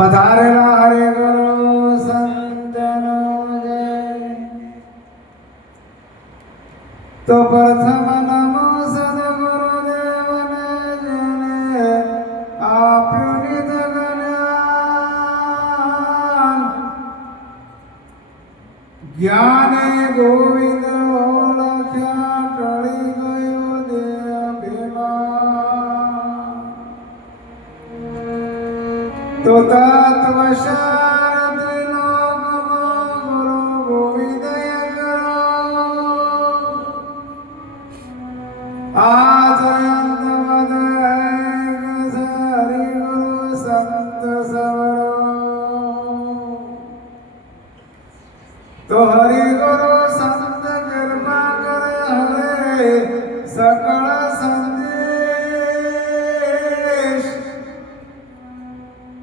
પધારેલા હરે ગુરુ સંતનો જય. તો પ્રથમ નમો સદગુરુદેવને જેને આપ્યું નિત જ્ઞાન. જ્ઞાને ગોવિંદ ઓળખ્યા ટળી ગયો દેહ અભિમાન. તો તત્વસાર ત્રિલોકમાં ગુરુ ગોવિંદય કરો. આજ અંત મદ હરિ ગુરુ સંત સવરો. તો હરિ ગુરુ સંત કૃપા કરે હરે સકળ સંદેશ.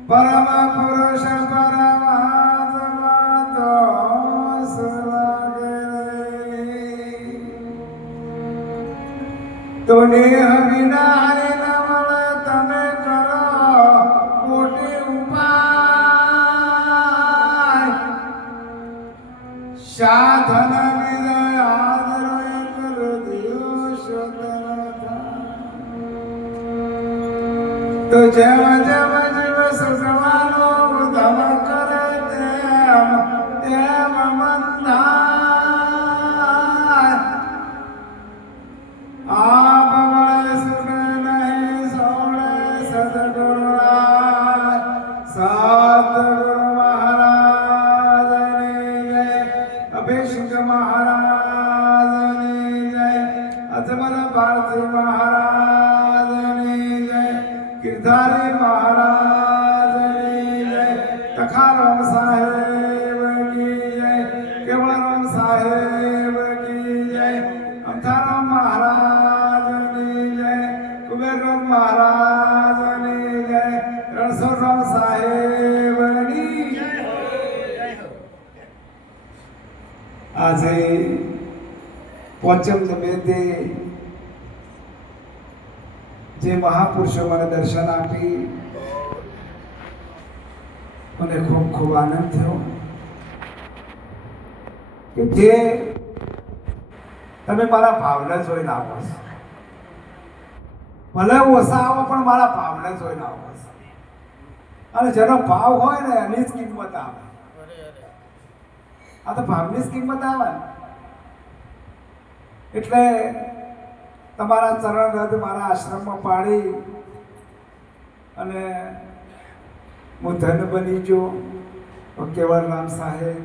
પરમ પુરુષ પરમાત્મા તો સુલાગે. તો નેહ વિના હરિ ન મળે તમે કરો કોટી ઉપાય. સાધન વિદય આદરો કર દિયો શોધન થાય. તો જેમ જેમ જીવ સજવાનો ઉધમ કરે તેમ તેમ મન થાય. આપ વળે સુને નહીં સોળે સદગુરુ રાય. સદગુરુ મહારાજની જય. અભિષેક મહારાજની જય. અજમલ ભારતી મહારાજની જય. ગિરધારી મહારાજની જય. તખારામ સાહેબ કી જય. કેવળરામ સાહેબ કી જય. અમથારામ મહારાજની જય. કુબેરરામ મહારાજની જય. રણછોડરામ સાહેબની જય. આજે પોચમ નિમિત્તે જે મહાપુરુષો મને દર્શન આપી મને ખૂબ ખૂબ આનંદ થયો કે જે તમે મારા ભાવને જોઈને આવો છો. ભલે ઓછા આવો પણ મારા ભાવને જોઈને આવો છો. અને જેનો ભાવ હોય ને એની જ કિંમત આવે. આ તો ભાવની જ કિંમત આવે ને. એટલે તમારા ચરણ રદ મારા આશ્રમમાં પાડી અને હું ધન બની ગયો. કેવળરામ સાહેબ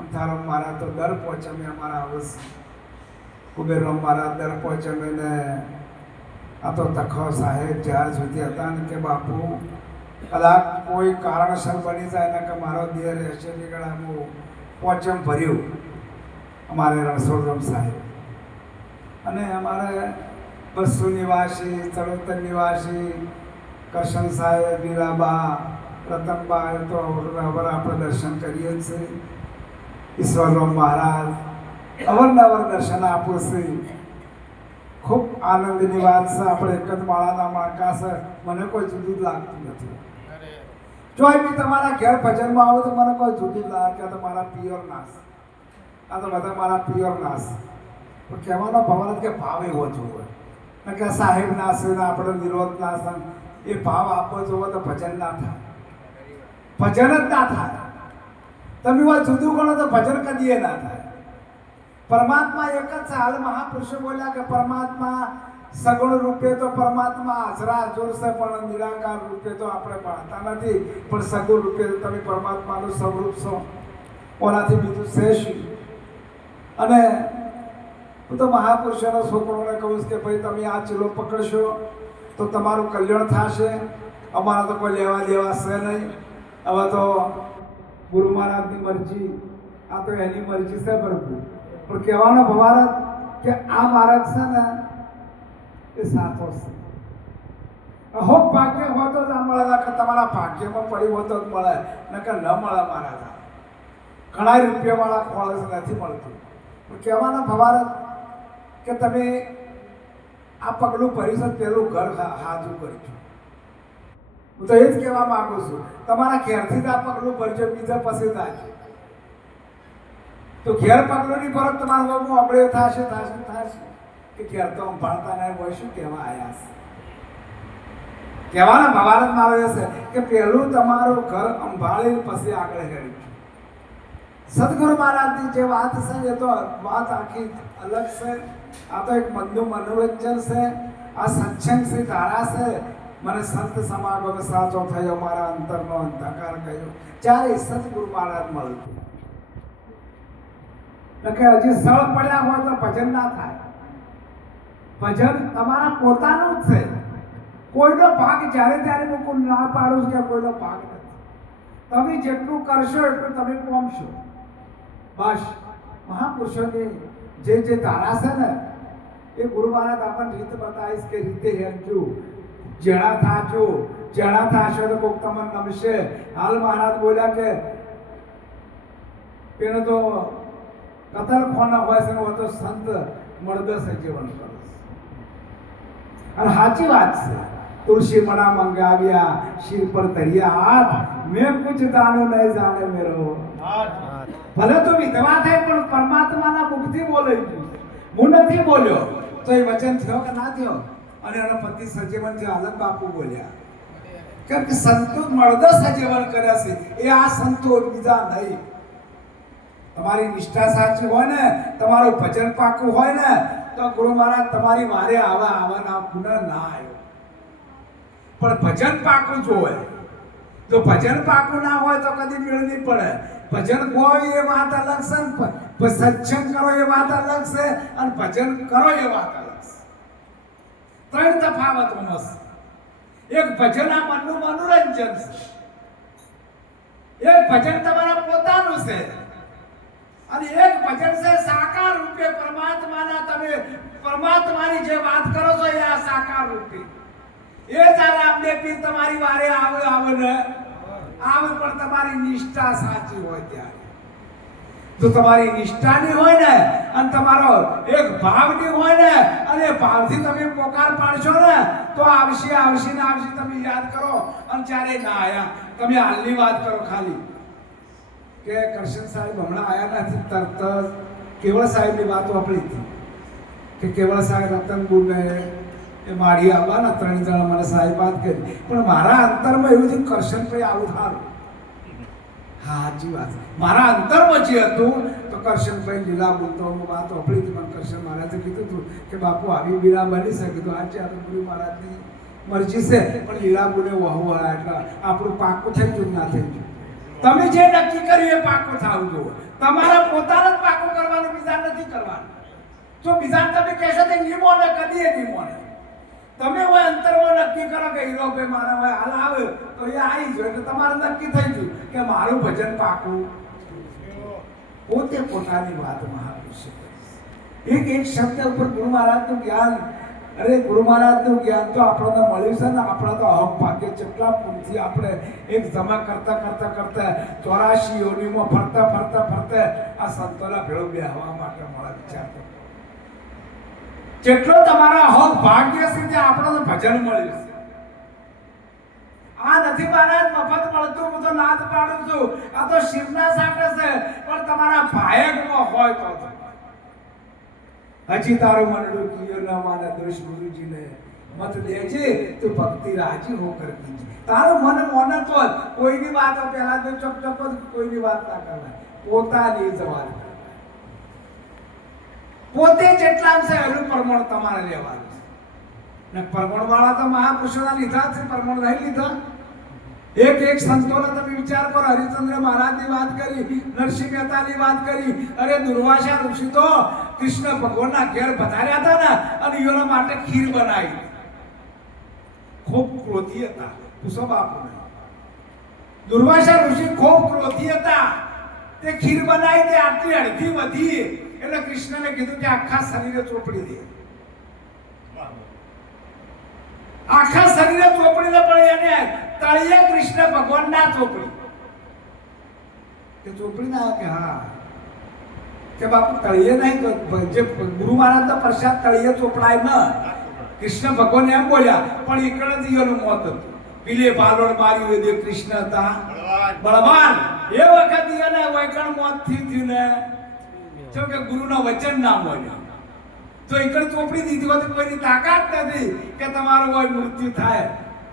અમથારામ મારા તો દર પહોંચમે અમારા આવશે. કુબેરરામ મારા દર પહોંચમે ને આ તો તખો સાહેબ જ્યાં સુધી હતા ને કે બાપુ કદાચ કોઈ કારણસર બની જાય ને કે મારો દેહ રહેશે નીકળા હું પહોંચમ ભર્યું અમારે રણછોડરામ સાહેબ. અને અમારે બસ્સુ નિવાસી, ચરોતર નિવાસી, કરશન સાહેબ, બીરાબા, રતનબા તો અવરનવર આપણે દર્શન કરીએ છીએ. ઈશ્વરરામ મહારાજ અવરનવર દર્શન આપું છું. ખૂબ આનંદની વાત છે. આપણે એક જ માળાના માળકા છે. મને કોઈ જુદું જ લાગતું નથી. જોઈ બી તમારા ઘેર ભજનમાં આવું તો મને કોઈ જુદું જ લાગે કે આ તો મારા પિયર નાશ. આ તો બધા મારા પિયર નાશ. પણ કહેવાનો ભાવ કે ભાવ એવો જોવે ને કે સાહેબ નાશ ને આપણે વિરોધ નાશ એ ભાવ આપવો જોવો તો ભજન ના થાય. ભજન જ ના થાય. તમે એવા જુદું ગણો તો ભજન કદીએ ના થાય. પરમાત્મા એક જ છે. હાલ મહાપુરુષો બોલ્યા કે પરમાત્મા સગુણ રૂપે તો પરમાત્મા હાજરા હજુર છે પણ નિરાકાર રૂપે તો આપણે ભણતા નથી. પણ સગુણ રૂપે તમે પરમાત્માનું સ્વરૂપ છો. ઓનાથી બીજું છે શું? અને હું તો મહાપુરુષોના છોકરોને કહું કે ભાઈ તમે આ ચીલો પકડશો તો તમારું કલ્યાણ થશે. અમારા તો કોઈ લેવા દેવા છે નહીં. હવે તો ગુરુ મહારાજની મરજી, આ તો એની મરજી છે પ્રભુ. પણ કહેવાનો ભવારત કે આ માર્ગ છે ને એ સાચો છે. હો ભાગ્ય હોતો જ આ મળે કે તમારા ભાગ્યમાં પડી હોતો જ મળે ને કે ન મળે. મારા ઘણા રૂપિયાવાળા ખોળ નથી મળતું. પણ કહેવાનો ભવારત કે તમે આ પગલું ભરી છે પેલું ઘર હાજુ કરજો. હું તો એ જ કહેવા માંગુ છું, તમારા ઘેરથી જ આ પગલું ભરજો, બીજા પછી થાય તો ઘેર પગલું નહીં ભરો, તમારું બહુ અબળે થશે કે ઘેર તો સંભાળતા નહીં હોય. શું કહેવા આવ્યા છે? કહેવાના ભાવાર્થમાં આવે છે કે પહેલું તમારું ઘર સંભાળી પછી આગળ હેડ્યું. સદગુરુ મહારાજની જે વાત છે એ તો વાત આખી અલગ છે. આ તો એક મનનું મનોરંજન છે, આ સત્સંગ શ્રી ધારા છે. મને સંત સમાગમ સાચો થયો, મારા અંતરનો અંધકાર ગયો, ત્યારે સદગુરુ મહારાજ મળતું. કે હજી સળ પડ્યા હોય તો ભજન ના થાય. ભજન તમારા પોતાનું જ છે. કોઈનો ભાગ જ્યારે ત્યારે હું ના પાડું કે કોઈનો ભાગ નથી. તમે જેટલું કરશો એટલું તમે પામશો. બસ મહાપુરુષોની જે ધારા છે ને એ ગુરુ મહારાજ આપણને રીત બતાવીશ કે રીતે હેરજો, જેણા થાજો, જેણા થાશો તો કોક તમને નમશે. હાલ મહારાજ બોલ્યા કે પેલો તો કતલ ખોના હોય છે તો સંત મળદસ જીવન કરે. અને સાચી વાત છે. તુલસી મણા મંગાવ્યા, શિર પર ધર્યા હાથ, મેં કુછ દાનો નહીં જાને મેરો. ભલે તો વિધવા થાય પણ પરમાત્માના મુખથી બોલે. હું નથી બોલ્યો તો એ વચન થયો કે ના થયો? અને એનો પતિ સજીવન જે અલગ બાપુ બોલ્યા કેમ કે સંતો મળદ સજીવન કર્યા છે. એ આ સંતો બીજા નહીં. તમારી નિષ્ઠા સાચી હોય ને, તમારું ભજન પાકું હોય ને તો ગુરુ મહારાજ તમારી વારે આવા પુનઃ ના આવ્યો. પણ ભજન પાકું જોવે. જો ભજન પાકું ના હોય તો કદી મેળ નહીં પડે. ભજન ગોય એ વાત અલગ છે, સત્સંગ કરો એ વાત અલગ છે, અને ભજન કરો એ વાત અલગ છે. ત્રણ તફાવત મસ્ત. એક ભજન આ મનનું મનોરંજન છે, એક ભજન તમારા પોતાનું છે, અને એક ભજન છે સાકાર રૂપે પરમાત્માના. તમે પરમાત્માની જે વાત કરો છો એ આ સાકાર રૂપે. એ જ્યારે આપણે પીર તમારી વારે આવે ને આવે, પણ તમારી નિષ્ઠા સાચી હોય ત્યારે. જો તમારી નિષ્ઠાની હોય ને અને તમારો એક ભાવની હોય ને, અને ભાવથી તમે પોકાર પાડશો ને તો આવશે આવશે ને આવશે. તમે યાદ કરો અને જ્યારે ના આયા તમે હાલની વાત કરો ખાલી કે કરશન સાહેબ હમણાં આયા નથી, તરત જ કેવળ સાહેબની વાતો આપણી હતી કે કેવળ સાહેબ રતનપુરને એ માળી આવવાના 3 જણા મને સાહેબ વાત કરી. પણ મારા અંતરમાં એવું થયું કરશનભાઈ આવું સારું. હા સાચી વાત. મારા અંતરમાં જે હતું તો કરશનભાઈ લીલા બોલતો હું વાત આપણી હતી. પણ કરશન મહારાજે કીધું હતું કે બાપુ આવી લીલા બની શકે તો આજે આ તો ગુરુ મહારાજની મરજી છે. પણ લીલા બોલે વહુ એટલે આપણું પાકું થઈ ગયું ના થઈ ગયું. તમે જે નક્કી કર્યું એ પાકું થવું જોઈએ. તમારા પોતાને જ પાકું કરવાનું, બીજા નથી કરવાનું. જો બીજા તમે કહેશો તો નિમો ને કદી એ નિમો ને. તમે હોય અંતરમાં નક્કી કરો કે હીરો ભાઈ મારા હોય હાલ આવે તો એ આવી જાય એટલે તમારે નક્કી થઈ ગયું કે મારું ભજન પાકું. પોતે પોતાની વાત મહાપુરુષે એક શબ્દ ઉપર ગુરુ મહારાજનું જ્ઞાન. અરે ગુરુ મહારાજનું જ્ઞાન તો આપણને મળ્યું છે ને. આપણા તો હક ભાગ્ય કેટલા પૂરથી આપણે એક જમા કરતા 84 યોનિમાં ફરતા આ સંતોના ભેળો બેહવા માટે મળે. વિચાર કરો જેટલો તમારા હક ભાગ્ય છે તે આપણને ભજન મળ્યું છે. આ નથી મહારાજ મફત મળતું, હું તો નાદ પાડું છું. આ તો શિવના સાથે છે, પણ તમારા ભાયકમાં હોય તો હજી તારું મનડું કિયો ન માને દોષ ગુરુજીને મત દેજે તું ભક્તિ રાજી હો કર દીજે. તારું મન મોને તો કોઈની વાત પહેલા તો ચોપ કોઈની વાત ના કરવા, પોતાની જ વાત. પોતે જેટલા છે એનું પ્રમાણ તમારે લેવાનું છે. ને પ્રમાણ વાળા તો મહાપુરુષોના લીધા છે, પ્રમાણ નહીં લીધા. એક સંતોને તમે વિચાર કરો. હરિચંદ્ર મહારાજની વાત કરી, નરસિંહ મહેતાની વાત કરી. અરે દુર્વાસા ઋષિ તો કૃષ્ણ ભગવાનના ઘેર પધાર્યા હતા ને અને એના માટે ખીર બનાવી. ખૂબ ક્રોધી હતા. પૂછો બાપુને. દુર્વાસા ઋષિ ખૂબ ક્રોધી હતા. તે ખીર બનાવી તે આટલી અડધી વધી એટલે કૃષ્ણને કીધું કે આખા શરીરે ચોપડી દે. આખા શરીરે ચોપડી દે, પણ એને તળિયે કૃષ્ણ ભગવાન ના ચોપડી કે ચોપડી ના કે હા કે બાપુ તળિયે નહીં તો જે ગુરુ મહારાજ તો પ્રસાદ તળિયે ચોપડાય ન. કૃષ્ણ ભગવાન એમ બોલ્યા, પણ એકડ જ એનું મોત હતું. પીલે પાલોડ માર્યું એ કૃષ્ણ હતા બળવાન એ વખત એને વૈકણ મોત થી થયું ને જો કે ગુરુના વચન ના બોલ્યો તો એકડ ચોપડી દીધી હોત કોઈની તાકાત નથી કે તમારો કોઈ મૃત્યુ થાય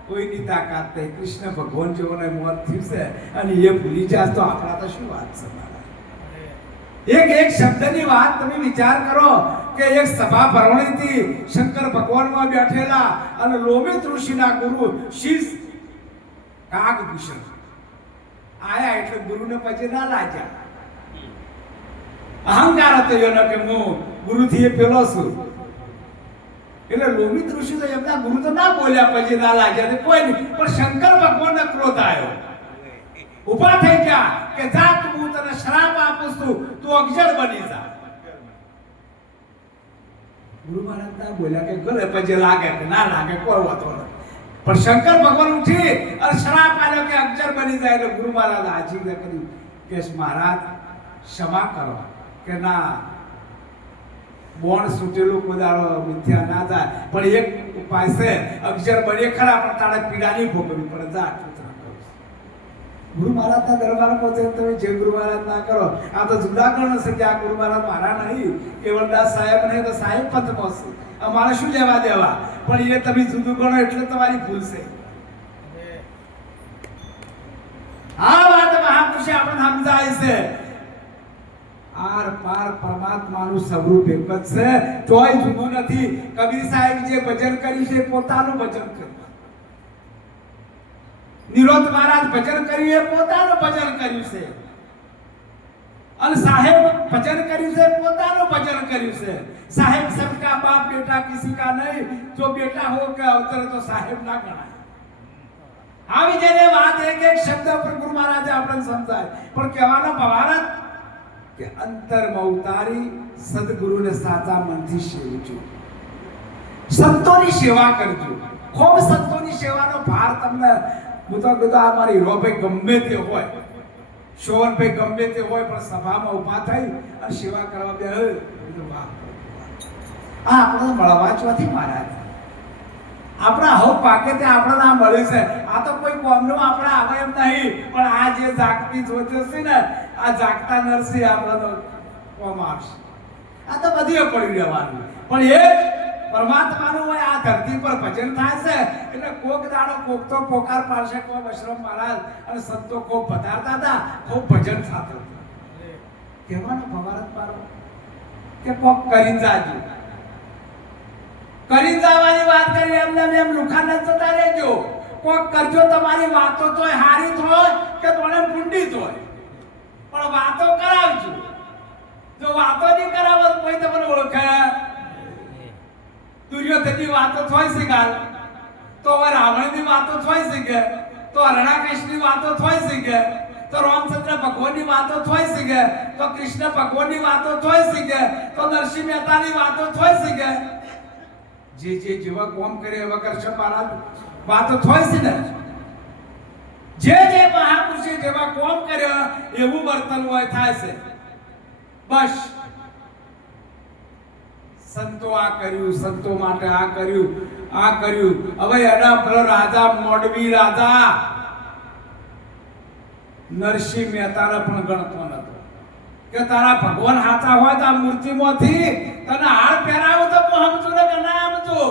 કોઈની તાકાત નહીં કૃષ્ણ ભગવાન જેઓને મોત થયું છે અને એ ભૂલી જાય તો આપણા તો શું વાત છે એક એક શબ્દની વાત તમે વિચાર કરો કે એક સભા ભરવણીથી શંકર ભગવાનમાં બેઠેલા અને લોમિત ઋષિના ગુરુ શિષ કાગભૂષણ આયા એટલે ગુરુને પછી ના લાગ્યા અહંકાર હતો એનો કે હું ગુરુથી એ પેલો છું એટલે લોમિત ઋષિ તો એમના ગુરુ તો ના બોલ્યા પછી ના લાગ્યા કોઈ નહીં પણ શંકર ભગવાનને ક્રોધ આવ્યો ઉભા થઈ ગયા કે જા તું હું તને શ્રાપ આપું છું તું અક્ષર બની જા ગુરુ મહારાજ ના બોલ્યા કે ગલે પછી લાગે કે ના લાગે કોઈ વાતો નથી પણ શંકર ભગવાન ઉઠી અને શ્રાપ આપ્યો કે અક્ષર બની જાય એટલે ગુરુ મહારાજ આજીવ કર્યું કે મહારાજ ક્ષમા કરો કે ના બોણ સુટેલું કોદાળો મિથ્યા ના થાય પણ એક ઉપાય છે અક્ષર બને ખરા પણ તારે પીડા નહીં ભોગવવી પડે જા ગુરુ મહારાજના દરબારમાં પહોંચે તમે જે ગુરુ મહારાજ ના કરો આ તો જુદા કર્ણ છે કે આ ગુરુ મહારાજ મારા નહીં કેવળદાસ સાહેબ નહીં તો સાહેબ પંથમાં છે અમારે શું લેવા દેવા પણ એ તમે જુદું ગણો એટલે તમારી ભૂલ છે આ વાત મહાપુરુષે આપણે સમજાય છે આર પાર પરમાત્માનું સ્વરૂપ એક જ છે તોય જુદું નથી કબીર સાહેબ જે ભજન કર્યું છે પોતાનું ભજન કર્યું નિરોધ મહારાજ ભજન કર્યું એ પોતાનું ભજન કર્યું છે અને સાહેબ ભજન કર્યું છે પોતાનું ભજન કર્યું છે સાહેબ સબકા બાપ બેટા કિસી કા નહીં જો બેટા હો કે અવતર તો સાહેબ ના ગણાય આવી જેને વાત એક એક શબ્દ પર ગુરુ મહારાજે આપણને સમજાય પણ કહેવાનો ભાવાર્થ કે અંતરમાં ઉતારી સદગુરુને સાચા મનથી સેવજો સંતોની સેવા કરજો ખૂબ સંતોની સેવાનો ભાર તમને હું તો કીધું આ મારી હીરોભાઈ ગમે તે હોય શોવનભાઈ ગમે તે હોય પણ સભામાં ઊભા થઈ અને સેવા કરવા બે આ આપણે મળવા જ નથી મહારાજ આપણા હવ પાકે તે આપણે આ મળે છે આ તો કોઈ કોમનું આપણે આવે એમ નહીં પણ આ જે જાગતી જોતો છે ને આ જાગતા નરસિંહ આપણો કોમ આવશે આ તો બધી પડી રહેવાનું પણ એ પરમાત્માનું હોય આ ધરતી પર ભજન થાય છે એટલે કોક દાડો કોક તો પોકાર પાડશે કોઈ વૈષ્ણવ મહારાજ અને સંતો કોક પધારતા હતા કોક ભજન થતું કહેવાનો ભવારત પાડો કે કોક કરી જાજો કરી જવાની વાત કરી એમને એમ લુખા ન જતા રહેજો કોક કરજો તમારી વાતો તોય હારી હોય કે તોને પુંડિત હોય પણ વાતો કરાવજો જો વાતો નહીં કરાવો કોઈ તમને ઓળખે દુર્યોધનની વાતો થોઈ શીખાલ તો રાવણની વાતો થોઈ શીખે તો રણાકેશની વાતો થોઈ શીખે તો રામચંદ્ર ભગવાનની વાતો થોઈ શીખે તો કૃષ્ણ ભગવાનની વાતો થોઈ શીખે તો નરસિંહ મહેતાની વાતો થોઈ શીખે જે જેવા કોમ કરે એવા કરશે મહારાજ વાતો થોઈ છે ને જે મહાપુરુષે જેવા કોમ કર્યા એવું વર્તન હોય થાય છે બસ સંતો આ કર્યું સંતો માટે આ કર્યું હવે એના પેલો રાજા મોડવી રાજા નરસિંહ મહેતાને પણ ગણતો નતો કે તારા ભગવાન હાચા હોય તો આ મૂર્તિમાંથી તને હાર પહેરાવો તો હું સમજુ ને કે ના સમજુ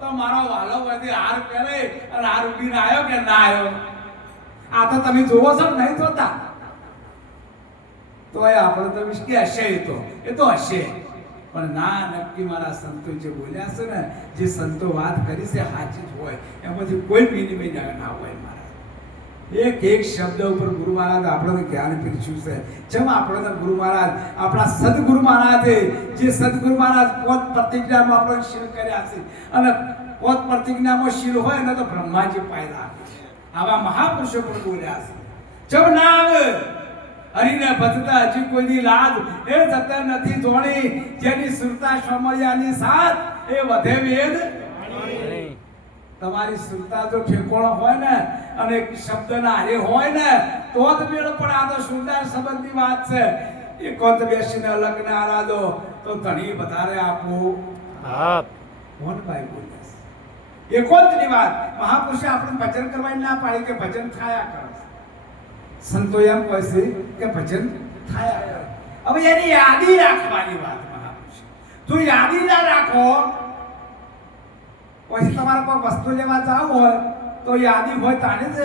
તો મારો વાલો બધી હાર પહેરે અને હાર ઉડીને આવ્યો કે ના આવ્યો આ તો તમે જોવો છો નહીં જોતા તો એ આપણે તો કે હશે એ તો હશે પણ ના નક્કી મારા સંતો જે બોલ્યા છે ને જે સંતો વાત કરી છે સાચી જ હોય એમાંથી કોઈ વિનિમય ના હોય મારા એક શબ્દ ઉપર ગુરુ મહારાજ આપણને જ્ઞાન પીરસ્યું છે જેમ આપણને ગુરુ મહારાજ આપણા સદગુરુ મહારાજે જે સદગુરુ મહારાજ પોત પ્રતિજ્ઞામાં આપણે શીલ કર્યા છે અને પોત પ્રતિજ્ઞામાં શીલ હોય ને તો બ્રહ્માજી પાયલા આવા મહાપુરુષો પણ બોલ્યા છે જેમ ના આવે હરિને ભજતા હજી કોઈની લાજ એ જતા નથી જોણી જેની સુરતા સમળ્યાની સાથ એ વધે વેદ તમારી સુરતા જો ઠેકોણો હોય ને અને શબ્દ ના હારે હોય ને તો જ મેળ પણ આ તો સુરદાર સંબંધની વાત છે એ કોંત બેસીને અલગ ને આરાધો તો ધણી વધારે આપો હા કોણ ભાઈ બોલ્યા એકોંતની વાત મહાપુરુષે આપણે ભજન કરવાની ના પાડી કે ભજન થાયા કરે. સંતો એમ કહે છે કે ભજન થાયા કરે. હવે એની યાદી રાખવાની વાત મહાપુરુષ. જો યાદી ના રાખો પછી તમારે કોઈ વસ્તુ લેવા જાવ હોય તો યાદી હોય તાને જ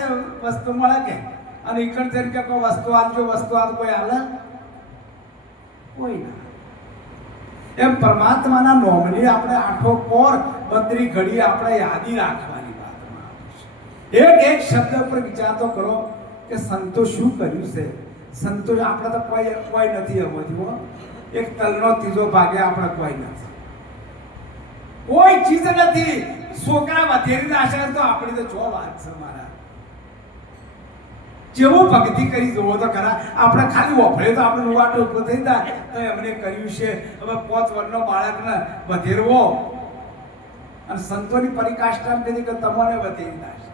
વસ્તુ મળે કે. અને ઈકણ તરીકે કોઈ વસ્તુ આલજો કોઈ આલે કોઈ ના. એમ પરમાત્માના નોમની આપણે આઠો કોર બત્રી ઘડી આપણે યાદી રાખવાની વાત મહાપુરુષ. એક શબ્દ પર વિચાર તો કરો કે સંતો શું કર્યું છે. સંતો આપણે તો કોઈ નથી સમજવું. એક તલનો ત્રીજો ભાગે આપણે કોઈ નથી, કોઈ ચીજ નથી. છોકરા વધેરી નાશે તો આપણી તો જો વાત છે મારા. જેવું ભક્તિ કરી જોવો તો ખરા. આપણે ખાલી વફરે તો આપણે રૂવાટો ઉભો થઈ જાય તો એમને કર્યું છે. હવે 5 વર્ષનો બાળકને વધેરવો અને સંતોની પરિકાષ્ઠા કરી કે તમને વધેરી નાશે.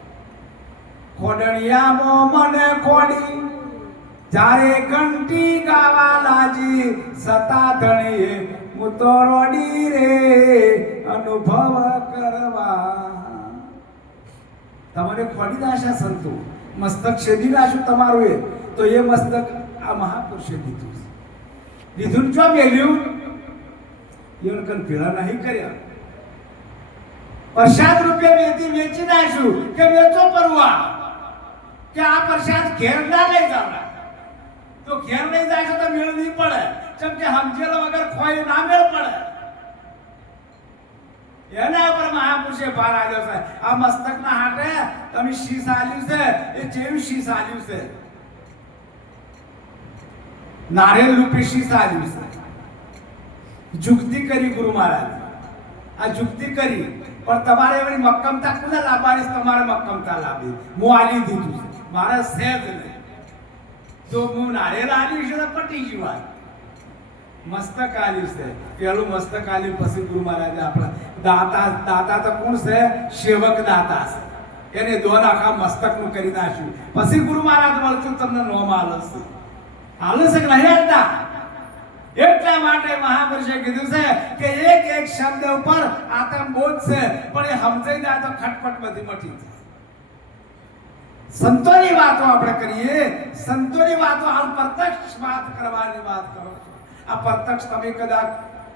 ખોડણિયામાં મને ખોડી જ્યારે ઘંટી ગાવા લાજી સતાધણીએ હું તો રોડી રે અનુભવ કરવા. તમારે ખોડી નાશા સંતો, મસ્તક છેદી નાશું તમારું એ તો એ મસ્તક આ મહાપુરુષે લીધું છે. લીધું જો મેલ્યું એવું કન ભેળા નહીં કર્યા. પ્રસાદ રૂપે વેચી નાખ્યું કે વેચો પરવા કે આ પ્રસાદ ઘેર ના લઈ જવાના. તો ઘેર લઈ જાય તો મેળ નહીં પડે. જેમ કે સમજેલો વગર ખોઈ ના મેળ પડે. એના ઉપર મહાપુરુષે ભાર આવ્યો છે. આ મસ્તકના હાટે તમે શીશ આલ્યું છે એ જેવું શીશ આલ્યું છે. નારિયેળ રૂપી શીશ આલ્યું છે. જુગતી કરી ગુરુ મહારાજ. આ જુગતી કરી પણ તમારે એવી મક્કમતા કોને લાવવાની? તમારે મક્કમતા લાવી. હું આલી દીધું છે મારે સહેજ નહીં. જો હું નારિયેળ આલ્યું છે તો પટી ગઈ વાત. મસ્તક આલ્યું છે પેલું મસ્તક આલ્યું પછી ગુરુ મહારાજે આપણા દાતા તો કોણ છે? સેવક દાતા છે. એને દોન આખા મસ્તકનું કરી નાખ્યું. પછી ગુરુ મહારાજ મળતું તમને નોમ આલે છે. આલે છે કે નહીં આલતા? એટલા માટે મહાપુરુષે કીધું છે કે એક શબ્દ ઉપર આતમ બોધ છે પણ એ સમજાઈ જાય તો ખટપટ બધી મટી જાય. સંતોની વાતો આપણે કરીએ. સંતોની વાતો હાલ પ્રત્યક્ષ વાત કરવાની વાત કરો છો. આ પ્રત્યક્ષ તમે કદાચ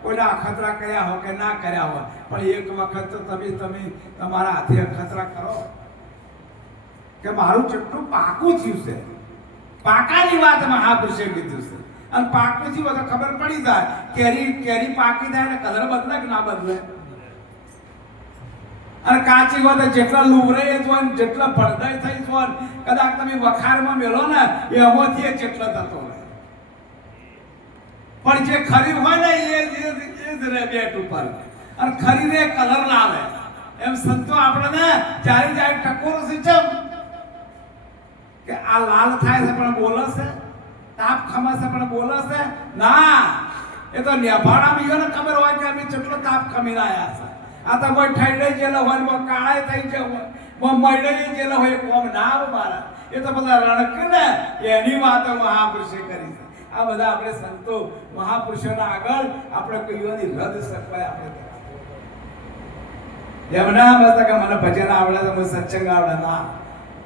કોઈના અખતરા કર્યા હો કે ના કર્યા હોય પણ એક વખત તો તમે તમારા હાથે અખતરા કરો કે મારું કેટલું પાકું થયું છે. પાકાની વાત મહાપુરુષે કીધું છે. અને પાકું થયું તો ખબર પડી જાય. કેરી પાકી થાય એટલે કલર બદલે કે ના બદલે? અને કાચી હોય તો જેટલા લુવરાઈ હોય જેટલા ભળદાઈ થઈ હોય કદાચ તમે વખારમાં મેલો ને એમાંથી જેટલો થતો હોય. પણ જે ખરી હોય ને એ જ રહે બેટ ઉપર. અને ખરીને કલર લાવે. એમ સંતો આપણને જ્યારે જાય ટકોરો સિસ્ટમ કે આ લાલ થાય છે પણ બોલે છે, તાપ ખમે છે પણ બોલે છે ના. એ તો નેભાડામાં ઈયોને ખબર હોય કે અમે જેટલો તાપ ખમીને આવ્યા છે. આ તો કોઈ ઠંડાઈ ગયેલો હોય ને કાળાઈ થઈ ગયો હોય મળી ગયેલો હોય કોમ ના આવે મારા. એ તો બધા રણક ને એની વાતો મહાપુરુષે કરી છે. આ બધા આપણે સંતો મહાપુરુષોના આગળ આપણે કોઈની રદ સકવાય આપણે એમના બસ કે મને ભજન આવડે તો મને સત્સંગ આવડે ના.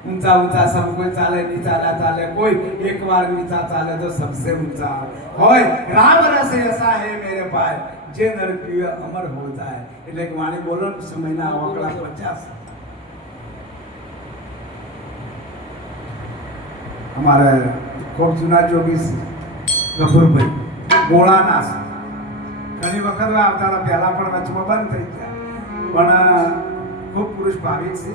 ઊંચા ઊંચા સબ કોઈ ચાલે નીચા ચાલે કોઈ એક વાર નીચા ચાલે તો સબસે ઊંચા હોય. રામ રસ એસા હે મેરે ભાઈ જે નર પ્રિય અમર હો જાય. એટલે કે વાણી બોલો સમયના ઓકળા 50. અમારે ખૂબ જૂના જોગી ગફુરભાઈ ગોળાના છે. ઘણી વખત આવતા પહેલા પણ વચમાં બંધ થઈ ગયા પણ ખૂબ પુરુષ ભાવિક છે.